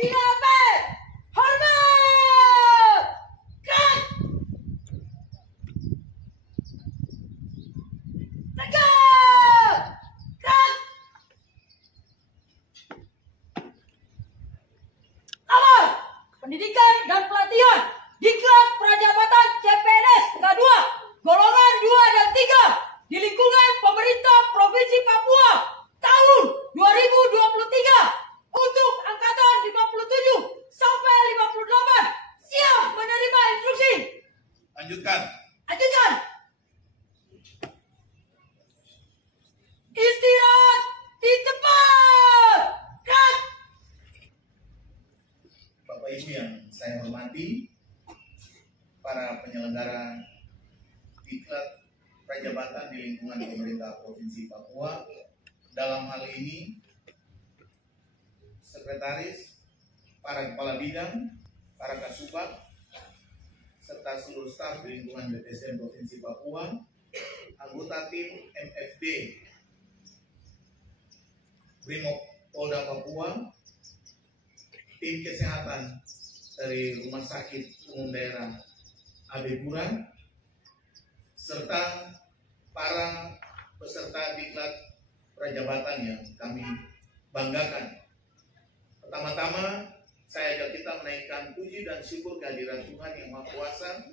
Pembina B, hormat! Cut! Tegak! Cut! Awal pendidikan dan pelatihan Diklat Prajabatan CPNS K2 golongan 2 dan 3 di lingkungan pemerintah Provinsi Papua tahun 2023 untuk angkatan 57 sampai 58 siap menerima instruksi. Lanjutkan. Lanjutkan. Istirahat di tempat. Cut. Bapak Ibu yang saya hormati, para penyelenggara Diklat Prajabatan di lingkungan pemerintah Provinsi Papua, dalam hal ini sekretaris, para kepala bidang, para kasubag, serta seluruh staf di lingkungan BPSDM Provinsi Papua, anggota tim MFD Brimob Polda Papua, tim kesehatan dari Rumah Sakit Umum Daerah AB Pura, serta para peserta Diklat Prajabatan yang kami banggakan. Pertama-tama, saya ajak kita menaikkan puji dan syukur kehadiran Tuhan Yang Maha Kuasa,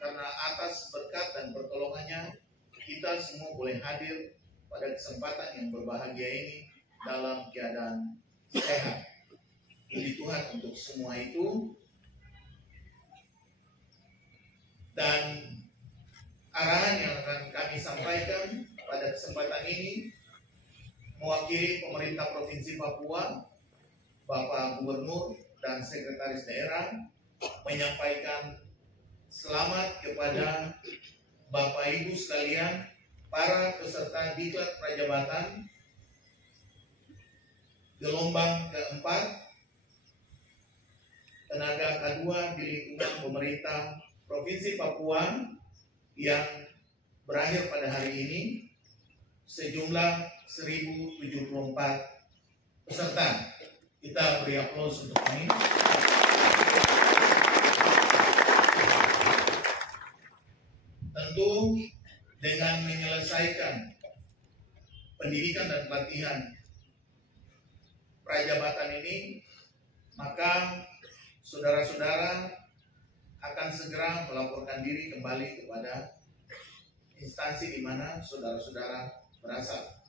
karena atas berkat dan pertolongannya kita semua boleh hadir pada kesempatan yang berbahagia ini dalam keadaan sehat. Puji Tuhan untuk semua itu. Dan arahan yang akan kami sampaikan pada kesempatan ini mewakili pemerintah Provinsi Papua, Bapak Gubernur dan Sekretaris Daerah, menyampaikan selamat kepada Bapak Ibu sekalian, para peserta Diklat Prajabatan gelombang keempat, tenaga K2 di lingkungan pemerintah Provinsi Papua yang berakhir pada hari ini, sejumlah 1074 peserta. Kita beri aplaus untuk ini. Tentu dengan menyelesaikan pendidikan dan pelatihan Prajabatan ini, maka saudara-saudara akan segera melaporkan diri kembali kepada instansi di mana saudara-saudara berasal.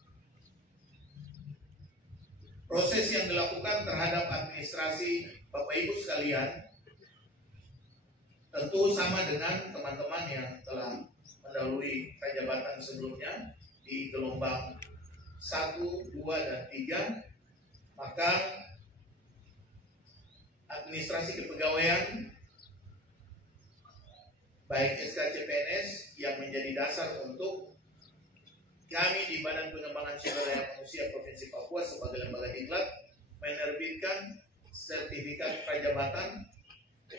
Proses yang dilakukan terhadap administrasi Bapak Ibu sekalian tentu sama dengan teman-teman yang telah mendahului Prajabatan sebelumnya di gelombang 1, 2, dan 3. Maka administrasi kepegawaian baik SKCPNS yang menjadi dasar untuk kami di Badan Pengembangan Sumber Daya Manusia Provinsi Papua sebagai lembaga diklat menerbitkan sertifikat Prajabatan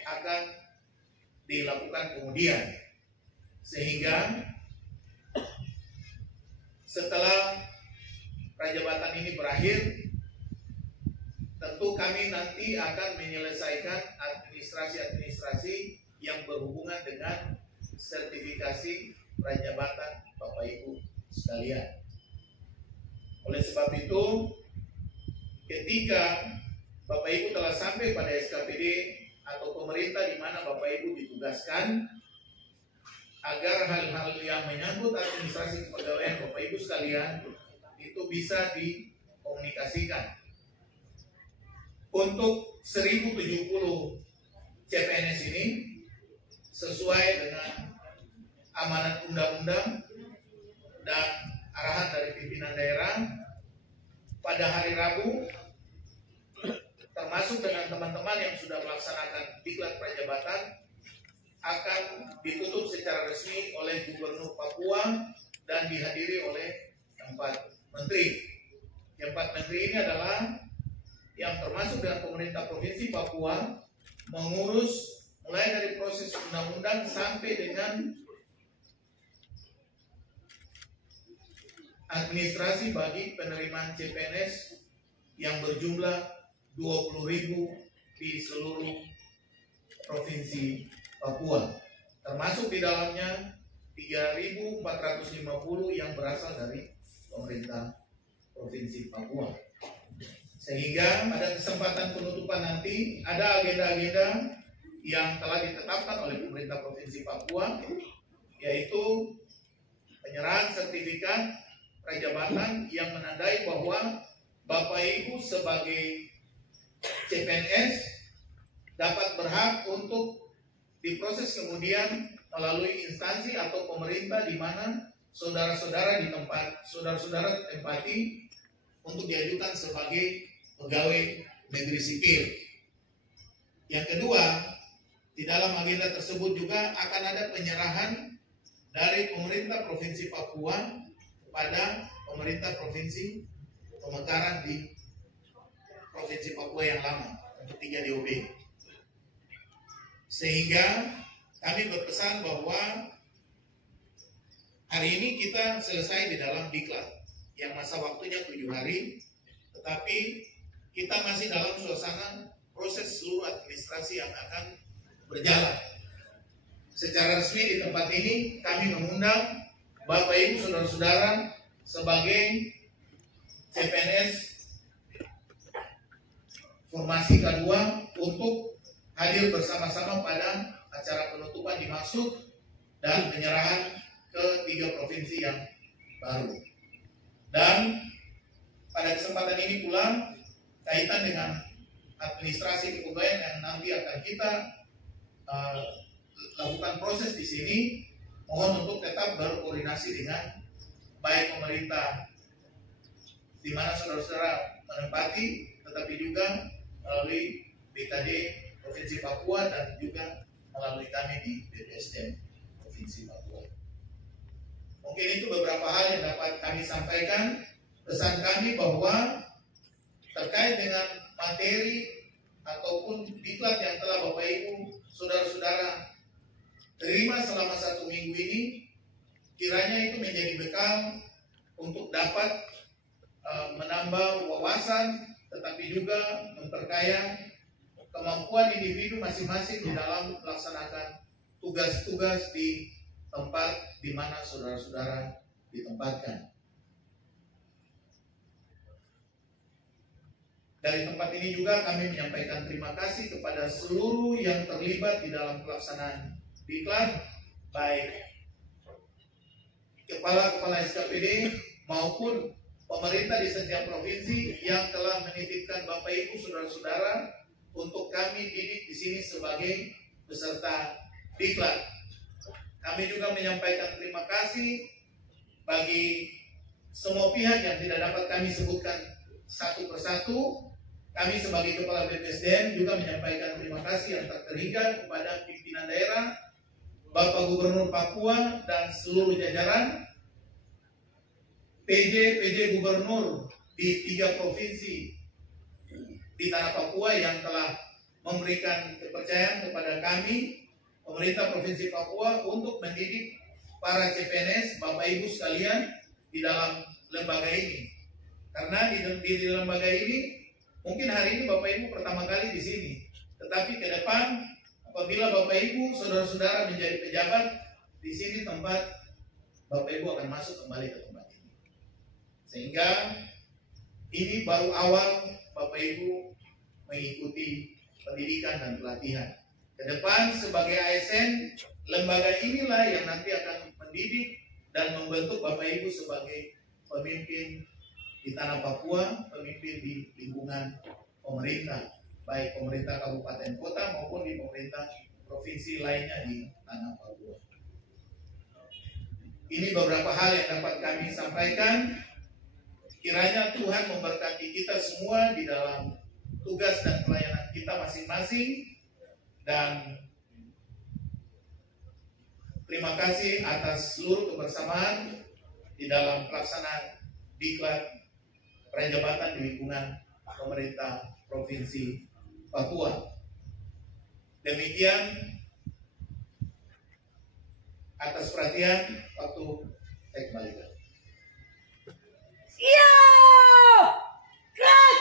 akan dilakukan kemudian, sehingga setelah Prajabatan ini berakhir, tentu kami nanti akan menyelesaikan administrasi-administrasi yang berhubungan dengan sertifikasi Prajabatan Bapak Ibu sekalian. Oleh sebab itu, ketika Bapak Ibu telah sampai pada SKPD atau pemerintah di mana Bapak Ibu ditugaskan, agar hal-hal yang menyangkut administrasi kepegawaian Bapak Ibu sekalian itu bisa dikomunikasikan. Untuk 1070 CPNS ini sesuai dengan amanat undang-undang dan arahan dari pimpinan daerah, pada hari Rabu, termasuk dengan teman-teman yang sudah melaksanakan Diklat Prajabatan, akan ditutup secara resmi oleh Gubernur Papua dan dihadiri oleh 4 menteri. 4 menteri ini adalah yang termasuk dengan pemerintah Provinsi Papua, mengurus mulai dari proses undang-undang sampai dengan administrasi bagi penerimaan CPNS yang berjumlah 20.000 di seluruh provinsi Papua, termasuk di dalamnya 3.450 yang berasal dari pemerintah Provinsi Papua. Sehingga pada kesempatan penutupan nanti ada agenda-agenda yang telah ditetapkan oleh pemerintah Provinsi Papua, yaitu penyerahan sertifikat prajabatan yang menandai bahwa Bapak Ibu sebagai CPNS dapat berhak untuk diproses kemudian melalui instansi atau pemerintah di mana saudara-saudara tempati untuk diajukan sebagai pegawai negeri sipil. Yang kedua, di dalam agenda tersebut juga akan ada penyerahan dari pemerintah Provinsi Papua kepada pemerintah Provinsi Pemekaran di Provinsi Papua yang lama untuk 3 DOB. Sehingga kami berpesan bahwa hari ini kita selesai di dalam diklat yang masa waktunya 7 hari, tetapi kita masih dalam suasana proses seluruh administrasi yang akan berjalan. Secara resmi di tempat ini kami mengundang Bapak Ibu saudara-saudara sebagai CPNS formasi K2 untuk hadir bersama-sama pada acara penutupan dimaksud dan penyerahan ke 3 provinsi yang baru. Dan pada kesempatan ini pula kaitan dengan administrasi kepegawaian yang nanti akan kita lakukan proses di sini, mohon untuk tetap berkoordinasi dengan baik pemerintah di mana saudara-saudara menempati, tetapi juga melalui BKD Provinsi Papua dan juga melalui kami di BPSDM Provinsi Papua. Mungkin itu beberapa hal yang dapat kami sampaikan. Pesan kami bahwa terkait dengan materi ataupun diklat yang telah Bapak Ibu saudara-saudara terima selama 1 minggu ini, kiranya itu menjadi bekal untuk dapat menambah wawasan, tetapi juga memperkaya kemampuan individu masing-masing di dalam melaksanakan tugas-tugas di tempat di mana saudara-saudara ditempatkan. Dari tempat ini juga kami menyampaikan terima kasih kepada seluruh yang terlibat di dalam pelaksanaan diklat, baik kepala-kepala SKPD maupun pemerintah di setiap provinsi yang telah menitipkan Bapak Ibu saudara-saudara untuk kami didik di sini sebagai peserta diklat. Kami juga menyampaikan terima kasih bagi semua pihak yang tidak dapat kami sebutkan satu persatu. Kami sebagai Kepala BPSDM juga menyampaikan terima kasih yang tak terhingga kepada pimpinan daerah, Bapak Gubernur Papua dan seluruh jajaran, PJ Gubernur di 3 provinsi di tanah Papua yang telah memberikan kepercayaan kepada kami, pemerintah Provinsi Papua, untuk mendidik para CPNS, Bapak Ibu sekalian, di dalam lembaga ini. Karena di lembaga ini, mungkin hari ini Bapak Ibu pertama kali di sini, tetapi ke depan apabila Bapak Ibu saudara-saudara menjadi pejabat, di sini tempat Bapak Ibu akan masuk kembali ke tempat ini. Sehingga ini baru awal Bapak Ibu mengikuti pendidikan dan pelatihan. Ke depan sebagai ASN, lembaga inilah yang nanti akan mendidik dan membentuk Bapak Ibu sebagai pemimpin di tanah Papua, pemimpin di lingkungan pemerintah, baik pemerintah kabupaten kota maupun di pemerintah provinsi lainnya di tanah Papua. Ini beberapa hal yang dapat kami sampaikan. Kiranya Tuhan memberkati kita semua di dalam tugas dan pelayanan kita masing-masing, dan terima kasih atas seluruh kebersamaan di dalam pelaksanaan diklat prajabatan di lingkungan pemerintah Provinsi Papua. Demikian, atas perhatian, waktu saya kembalikan. Siap! Gerak!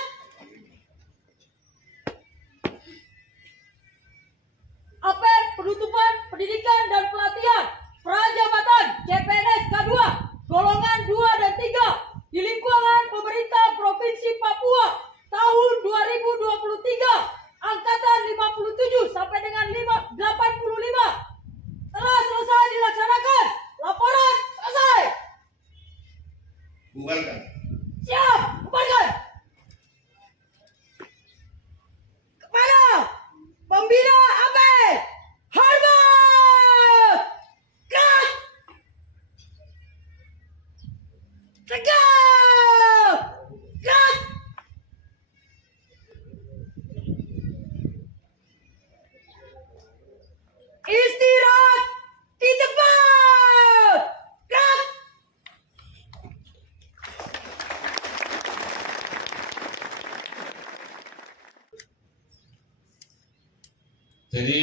Jadi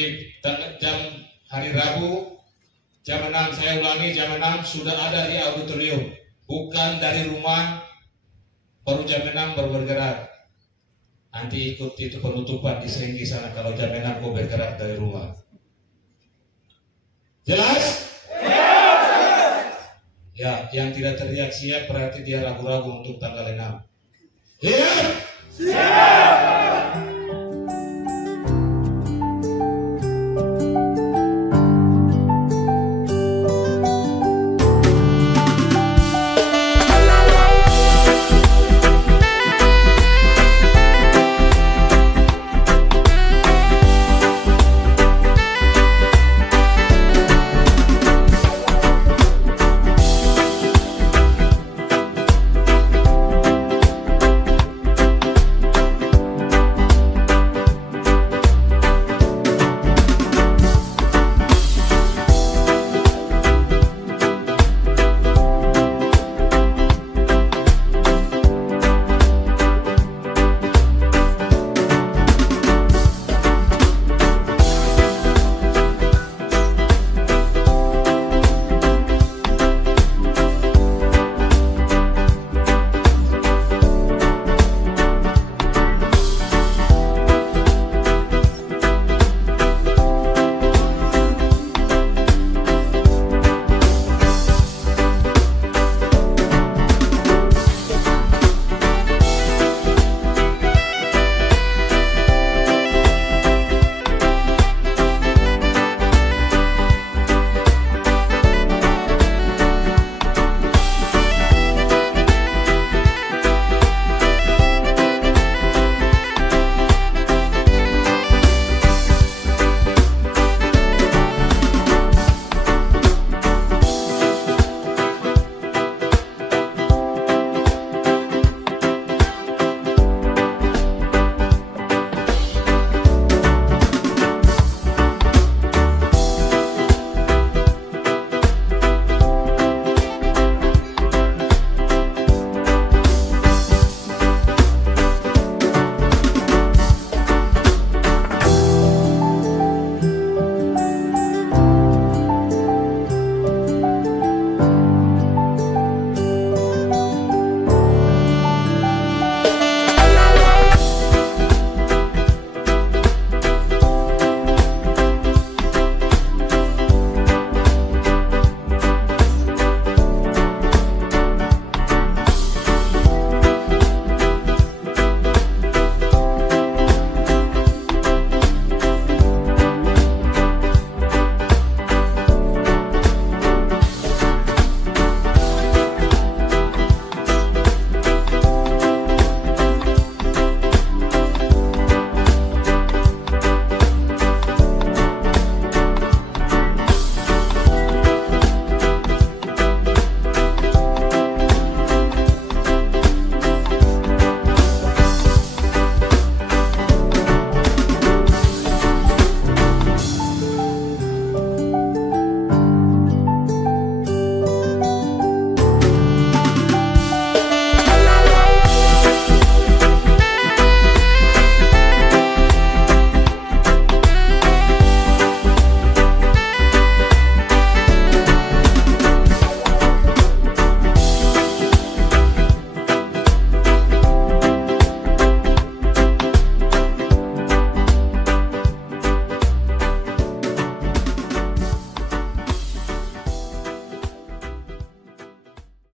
jam hari Rabu jam 6, saya ulangi, jam 6 sudah ada di auditorium, bukan dari rumah baru jam 6 baru bergerak. Nanti ikut itu penutupan di Senggi sana kalau jam 6 kau bergerak dari rumah. Jelas? Ya, yang tidak teriak siap berarti dia ragu-ragu untuk tanggal 6. Siap?